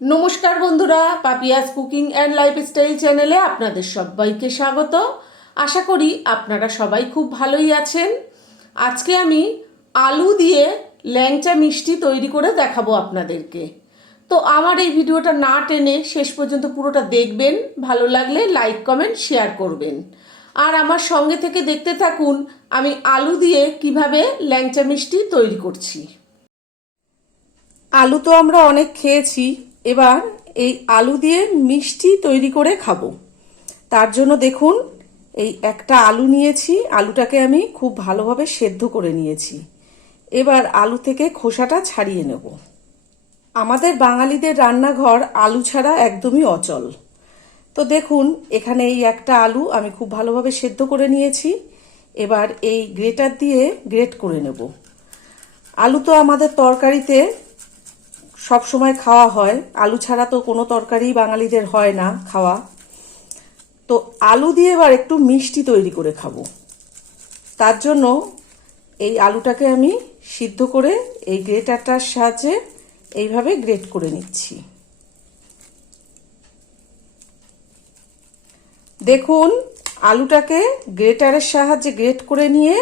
নমস্কার বন্ধুরা, Papiya's cooking and lifestyle চ্যানেলে আপনাদের সবাইকে স্বাগত। আশা করি আপনারা সবাই খুব ভালোই আছেন। আজকে আমি আলু দিয়ে ল্যাংচা মিষ্টি তৈরি করে দেখাবো আপনাদেরকে। তো আমার এই ভিডিওটা না টেনে শেষ পর্যন্ত পুরোটা দেখবেন, ভালো লাগলে লাইক, কমেন্ট, শেয়ার করবেন। আর আমার সঙ্গে থেকে দেখতে থাকুন, আমি আলু দিয়ে কীভাবে ল্যাংচা মিষ্টি তৈরি করছি। আলু তো আমরা অনেক খেয়েছি এবার এই আলু দিয়ে মিষ্টি তৈরি করে খাব। তার জন্য দেখুন, এই একটা আলু নিয়েছি, আলুটাকে আমি খুব ভালোভাবে সেদ্ধ করে নিয়েছি। এবার আলু থেকে খোসাটা ছাড়িয়ে নেব। আমাদের বাঙালিদের রান্নাঘর আলু ছাড়া একদমই অচল। তো দেখুন, এখানে এই একটা আলু আমি খুব ভালোভাবে সেদ্ধ করে নিয়েছি। এবার এই গ্রেটার দিয়ে গ্রেট করে নেব। আলু তো আমাদের তরকারিতে সব সময় খাওয়া হয়। আলু ছাড়া তো কোনো তরকারি বাঙালিদের হয় না খাওয়া। তো আলু দিয়ে এবার একটু মিষ্টি তৈরি করে খাব। তার জন্য এই আলুটাকে আমি সিদ্ধ করে এই গ্রেটারটার সাহায্যে এইভাবে গ্রেট করে নিচ্ছি। দেখুন, আলুটাকে গ্রেটারের সাহায্যে গ্রেট করে নিয়ে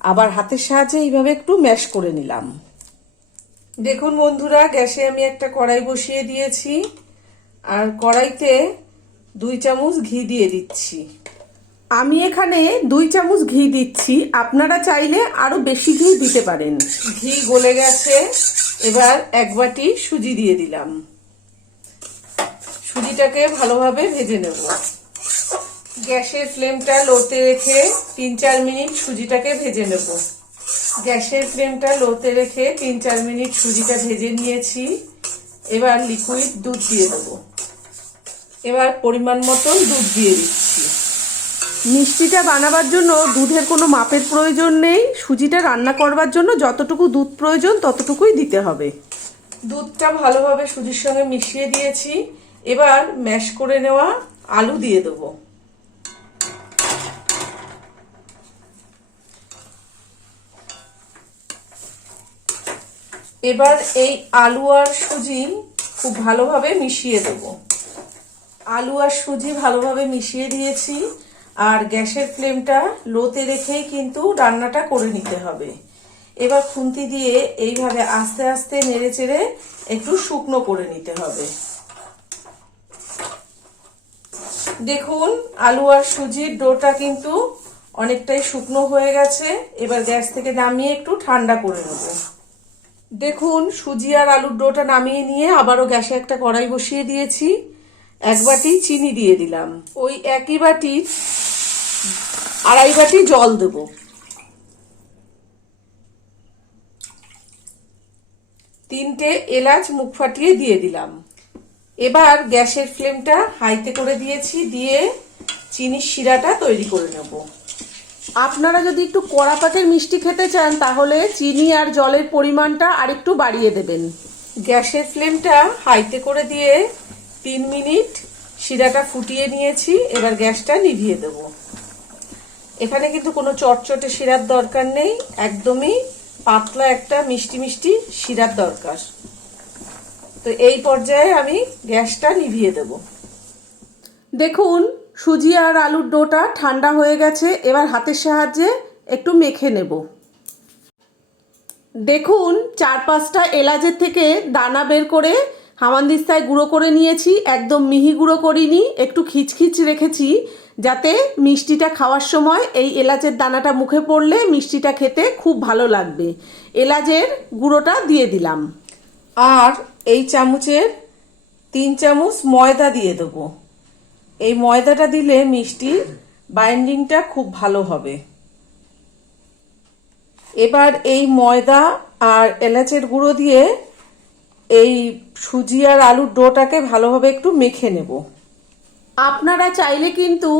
আবার হাতের সাহায্যে এইভাবে একটু ম্যাশ করে নিলাম। দেখুন বন্ধুরা, গ্যাসে আমি একটা কড়াই বসিয়ে দিয়েছি। আর কড়াইতে দুই চামচ ঘি দিয়ে দিচ্ছি। আমি এখানে দুই চামচ ঘি দিচ্ছি। আপনারা চাইলে আরও বেশি ঘি দিতে পারেন। ঘি গলে গেছে। এবার এক বাটি সুজি দিয়ে দিলাম। সুজিটাকে ভালোভাবে ভেজে নেব। গ্যাসের ফ্লেমটা লোতে রেখে তিন চার মিনিট সুজিটাকে ভেজে নেব। গ্যাসের ফ্লেমটা লোতে রেখে তিন চার মিনিট সুজিটা ভেজে নিয়েছি। এবার লিকুইড দুধ দিয়ে দেবো। এবার পরিমাণ মতন দুধ দিয়ে দিচ্ছি। মিষ্টিটা বানাবার জন্য দুধের কোনো মাপের প্রয়োজন নেই। সুজিটা রান্না করবার জন্য যতটুকু দুধ প্রয়োজন ততটুকুই দিতে হবে। দুধটা ভালোভাবে সুজির সঙ্গে মিশিয়ে দিয়েছি। এবার ম্যাশ করে নেওয়া আলু দিয়ে দেবো। এবার এই আলু আর সুজি খুব ভালোভাবে মিশিয়ে দেব। আলু আর সুজি ভালোভাবে মিশিয়ে দিয়েছি, আর গ্যাসের ফ্লেমটা লোতে রেখেই কিন্তু রান্নাটা করে নিতে হবে। এবার খুন্তি দিয়ে এইভাবে আস্তে আস্তে নেড়ে চেড়ে একটু শুকনো করে নিতে হবে। দেখুন, আলু আর সুজির ডোটা কিন্তু অনেকটাই শুকনো হয়ে গেছে। এবার গ্যাস থেকে নামিয়ে একটু ঠান্ডা করে নেব। দেখুন, সুজি আর আলুর ডোটা নামিয়ে নিয়ে আবারও গ্যাসে একটা কড়াই বসিয়ে দিয়েছি। এক বাটি চিনি দিয়ে দিলাম। ওই একই বাটি আড়াই বাটি জল দেব। তিনটে এলাচ মুখ ফাটিয়ে দিয়ে দিলাম। এবার গ্যাসের ফ্লেমটা হাইতে করে দিয়েছি, দিয়ে চিনির শিরাটা তৈরি করে নেব। আপনারা যদি একটু কড়া পাকের মিষ্টি খেতে চান তাহলে চিনি আর জলের পরিমাণটা আরেকটু বাড়িয়ে দেবেন। গ্যাসের ফ্লেমটা হাইতে করে দিয়ে তিন মিনিট শিরাটা ফুটিয়ে নিয়েছি এবার গ্যাসটা নিভিয়ে দেব। এখানে কিন্তু কোনো চটচটে শিরার দরকার নেই একদমই পাতলা একটা মিষ্টি মিষ্টি শিরার দরকার। তো এই পর্যায়ে আমি গ্যাসটা নিভিয়ে দেব। দেখুন সুজি আর আলুর ডোটা ঠান্ডা হয়ে গেছে, এবার হাতের সাহায্যে একটু মেখে নেব। দেখুন চার পাঁচটা এলাচের থেকে দানা বের করে হামানদিস্তায় গুঁড়ো করে নিয়েছি, একদম মিহি গুঁড়ো করিনি, একটু খিচখিচ রেখেছি, যাতে মিষ্টিটা খাওয়ার সময় এই এলাচের দানাটা মুখে পড়লে মিষ্টিটা খেতে খুব ভালো লাগবে। এলাচের গুঁড়োটা দিয়ে দিলাম। আর এই চামচের তিন চামচ ময়দা দিয়ে দেবো। এই ময়দাটা দিলে মিষ্টির বাইন্ডিংটা খুব ভালো হবে। এবার এই ময়দা আর এলাচের গুঁড়ো দিয়ে এই সুজি আর আলুর ডোটাকে ভালোভাবে একটু মেখে নেব। আপনারা চাইলে কিন্তু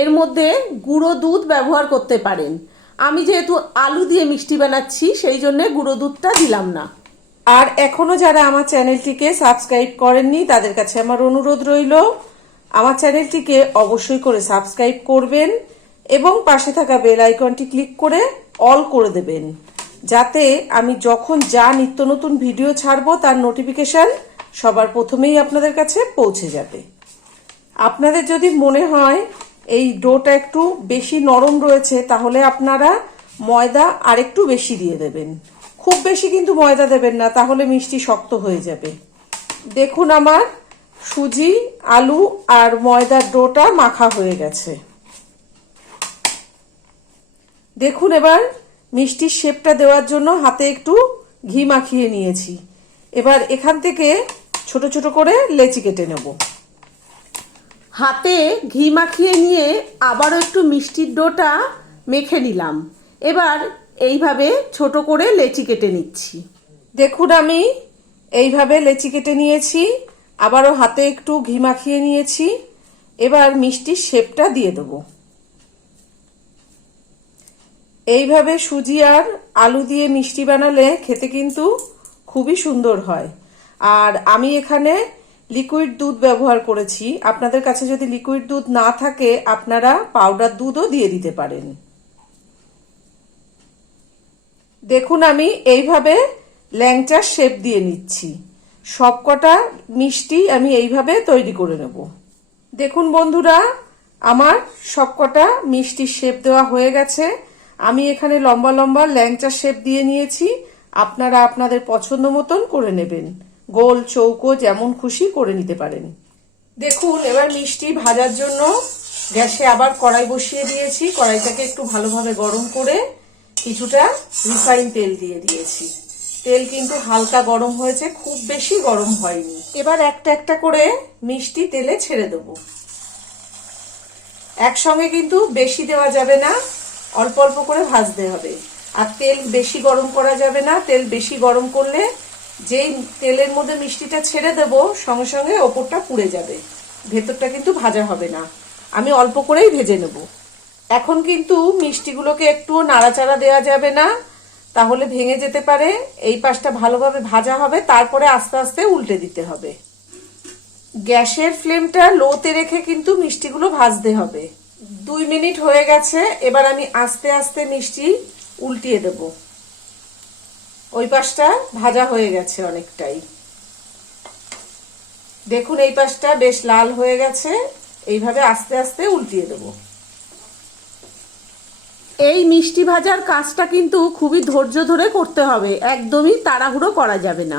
এর মধ্যে গুঁড়ো দুধ ব্যবহার করতে পারেন। আমি যেহেতু আলু দিয়ে মিষ্টি বানাচ্ছি, সেই জন্য গুঁড়ো দুধটা দিলাম না। আর এখনও যারা আমার চ্যানেলটিকে সাবস্ক্রাইব করেননি, তাদের কাছে আমার অনুরোধ রইল আমার চ্যানেলটিকে অবশ্যই করে সাবস্ক্রাইব করবেন এবং পাশে থাকা বেল আইকনটি ক্লিক করে অল করে দেবেন। যাতে আমি যখন যা নিত্য নতুন ভিডিও ছাড়বো, তার নোটিফিকেশন সবার প্রথমেই আপনাদের কাছে পৌঁছে যাবে। আপনাদের যদি মনে হয় এই ডোটা একটু বেশি নরম রয়েছে, তাহলে আপনারা ময়দা আরেকটু বেশি দিয়ে দেবেন। খুব বেশি কিন্তু ময়দা দেবেন না, তাহলে মিষ্টি শক্ত হয়ে যাবে। দেখুন আমার সুজি, আলু আর ময়দার ডোটা মাখা হয়ে গেছে। দেখুন এবার মিষ্টির শেপটা দেওয়ার জন্য হাতে একটু ঘি মাখিয়ে নিয়েছি। এবার এখান থেকে ছোট ছোট করে লেচি কেটে নেব। হাতে ঘি মাখিয়ে নিয়ে আবারও একটু মিষ্টির ডোটা মেখে নিলাম। এবার এইভাবে ছোট করে লেচি কেটে নিচ্ছি। দেখুন আমি এইভাবে লেচি কেটে নিয়েছি। আবারও হাতে একটু ঘি মাখিয়ে নিয়েছি। এবার মিষ্টির শেপটা দিয়ে দেবো। এইভাবে সুজি আর আলু দিয়ে মিষ্টি বানালে খেতে কিন্তু খুবই সুন্দর হয়। আর আমি এখানে লিকুইড দুধ ব্যবহার করেছি। আপনাদের কাছে যদি লিকুইড দুধ না থাকে, আপনারা পাউডার দুধও দিয়ে দিতে পারেন। দেখুন আমি এইভাবে ল্যাংচার শেপ দিয়ে নিচ্ছি। সবকটা মিষ্টি আমি এইভাবে তৈরি করে নেব। দেখুন বন্ধুরা, আমার সবকটা মিষ্টির শেপ দেওয়া হয়ে গেছে। আমি এখানে লম্বা লম্বা ল্যাংচার শেপ দিয়ে নিয়েছি। আপনারা আপনাদের পছন্দ মতন করে নেবেন। গোল চৌকো যেমন খুশি করে নিতে পারেন। দেখুন, এবার মিষ্টি ভাজার জন্য গ্যাসে আবার কড়াই বসিয়ে দিয়েছি। কড়াইটাকে একটু ভালোভাবে গরম করে কিছুটা রিফাইন তেল দিয়ে দিয়েছি। তেল কিন্তু হালকা গরম হয়েছে, খুব বেশি গরম হয়নি। এবার একটা একটা করে মিষ্টি তেলে ছেড়ে দেবো। একসঙ্গে কিন্তু বেশি দেওয়া যাবে না, অল্প অল্প করে ভাজতে হবে। আর তেল বেশি গরম করা যাবে না, তেল বেশি গরম করলে যেই তেলের মধ্যে মিষ্টিটা ছেড়ে দেব, সঙ্গে সঙ্গে ওপরটা পুড়ে যাবে। ভেতরটা কিন্তু ভাজা হবে না। আমি অল্প করেই ভেজে নেব। এখন কিন্তু মিষ্টিগুলোকে একটু নাড়াচাড়া দেওয়া যাবে না। তাহলে ভেঙে যেতে পারে, এই পাশটা ভালোভাবে ভাজা হবে, তারপরে আস্তে আস্তে উল্টে দিতে হবে। গ্যাসের ফ্লেমটা লোতে রেখে কিন্তু মিষ্টিগুলো ভাজতে হবে। দুই মিনিট হয়ে গেছে, এবার আমি আস্তে আস্তে মিষ্টি উল্টিয়ে দেব। ওই পাশটা ভাজা হয়ে গেছে অনেকটাই। দেখুন, এই পাশটা বেশ লাল হয়ে গেছে, এইভাবে আস্তে আস্তে উল্টিয়ে দেব। এই মিষ্টি ভাজার কাজটা কিন্তু খুবই ধৈর্য ধরে করতে হবে। একদমই তাড়াহুড়ো করা যাবে না।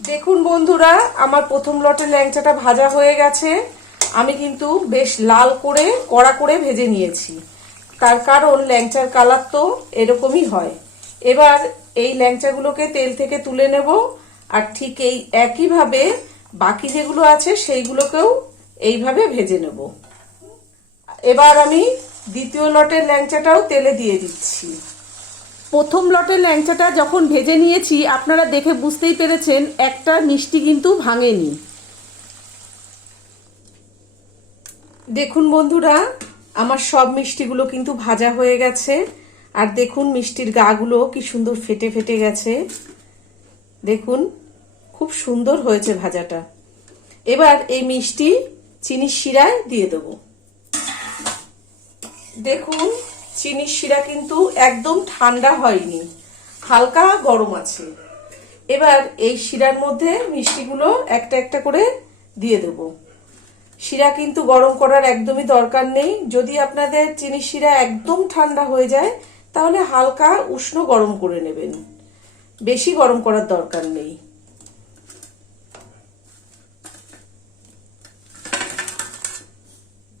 দেখুন বন্ধুরা, আমার প্রথম লটের ল্যাংচাটা ভাজা হয়ে গেছে। আমি কিন্তু বেশ লাল করে, কড়া করে ভেজে নিয়েছি। তার কারণ ল্যাংচার কালার তো এরকমই হয়। এবার এই ল্যাংচাগুলোকে তেল থেকে তুলে নেব। আর ঠিক এই একইভাবে বাকি যেগুলো আছে, সেইগুলোকেও এইভাবে ভেজে নেব। এবার আমি দ্বিতীয় লটের ল্যাংচাটাও তেলে দিয়ে দিচ্ছি। প্রথম লটের ল্যাংচাটা যখন ভেজে নিয়েছি আপনারা দেখে বুঝতেই পেরেছেন একটা মিষ্টি কিন্তু ভাঙেনি। দেখুন বন্ধুরা আমার সব মিষ্টিগুলো কিন্তু ভাজা হয়ে গেছে। আর দেখুন মিষ্টির গাগুলো কি সুন্দর ফেটে ফেটে গেছে। দেখুন খুব সুন্দর হয়েছে ভাজাটা। এবার এই মিষ্টি চিনির শিরায় দিয়ে দেব। দেখুন, চিনির শিরা কিন্তু একদম ঠান্ডা হয়নি, হালকা গরম আছে। এবার এই শিরার মধ্যে মিষ্টিগুলো একটা একটা করে দিয়ে দেবো। শিরা কিন্তু গরম করার একদমই দরকার নেই। যদি আপনাদের চিনি শিরা একদম ঠান্ডা হয়ে যায়, তাহলে হালকা উষ্ণ গরম করে নেবেন। বেশি গরম করার দরকার নেই।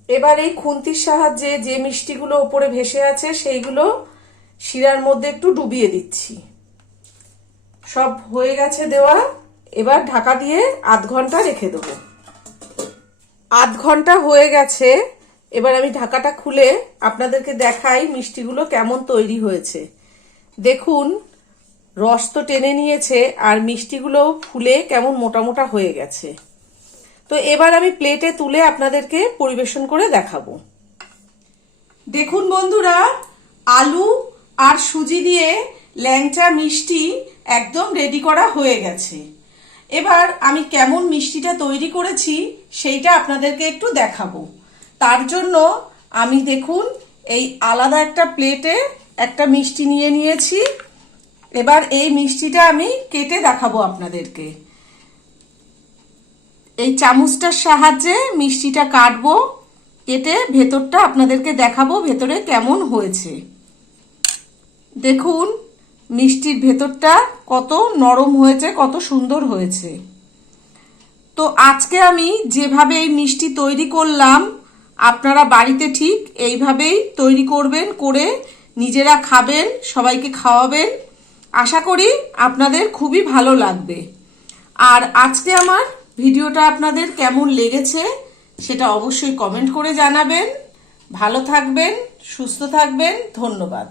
এবার এই খুন্তির সাহায্যে যে মিষ্টিগুলো ওপরে ভেসে আছে, সেইগুলো শিরার মধ্যে একটু ডুবিয়ে দিচ্ছি। সব হয়ে গেছে দেওয়া। এবার ঢাকা দিয়ে আধ ঘণ্টা রেখে দেবো। আধ ঘণ্টা হয়ে গেছে। এবার আমি ঢাকাটা খুলে আপনাদেরকে দেখাই মিষ্টিগুলো কেমন তৈরি হয়েছে। দেখুন, রস তো টেনে নিয়েছে, আর মিষ্টিগুলো ফুলে কেমন মোটা মোটা হয়ে গেছে। তো এবার আমি প্লেটে তুলে আপনাদেরকে পরিবেশন করে দেখাবো। দেখুন বন্ধুরা, আলু আর সুজি দিয়ে ল্যাংচা মিষ্টি একদম রেডি করা হয়ে গেছে। এবার আমি কেমন মিষ্টিটা তৈরি করেছি সেইটা আপনাদেরকে একটু দেখাবো। তার জন্য আমি দেখুন, এই আলাদা একটা প্লেটে একটা মিষ্টি নিয়ে নিয়েছি। এবার এই মিষ্টিটা আমি কেটে দেখাবো আপনাদেরকে। এই চামচটার সাহায্যে মিষ্টিটা কাটবো, কেটে ভেতরটা আপনাদেরকে দেখাবো ভেতরে কেমন হয়েছে। দেখুন, মিষ্টির ভেতরটা কত নরম হয়েছে, কত সুন্দর হয়েছে। তো আজকে আমি যেভাবে এই মিষ্টি তৈরি করলাম, আপনারা বাড়িতে ঠিক এইভাবেই তৈরি করবেন, করে নিজেরা খাবেন, সবাইকে খাওয়াবেন। আশা করি আপনাদের খুবই ভালো লাগবে। আর আজকে আমার ভিডিওটা আপনাদের কেমন লেগেছে সেটা অবশ্যই কমেন্ট করে জানাবেন। ভালো থাকবেন সুস্থ থাকবেন ধন্যবাদ।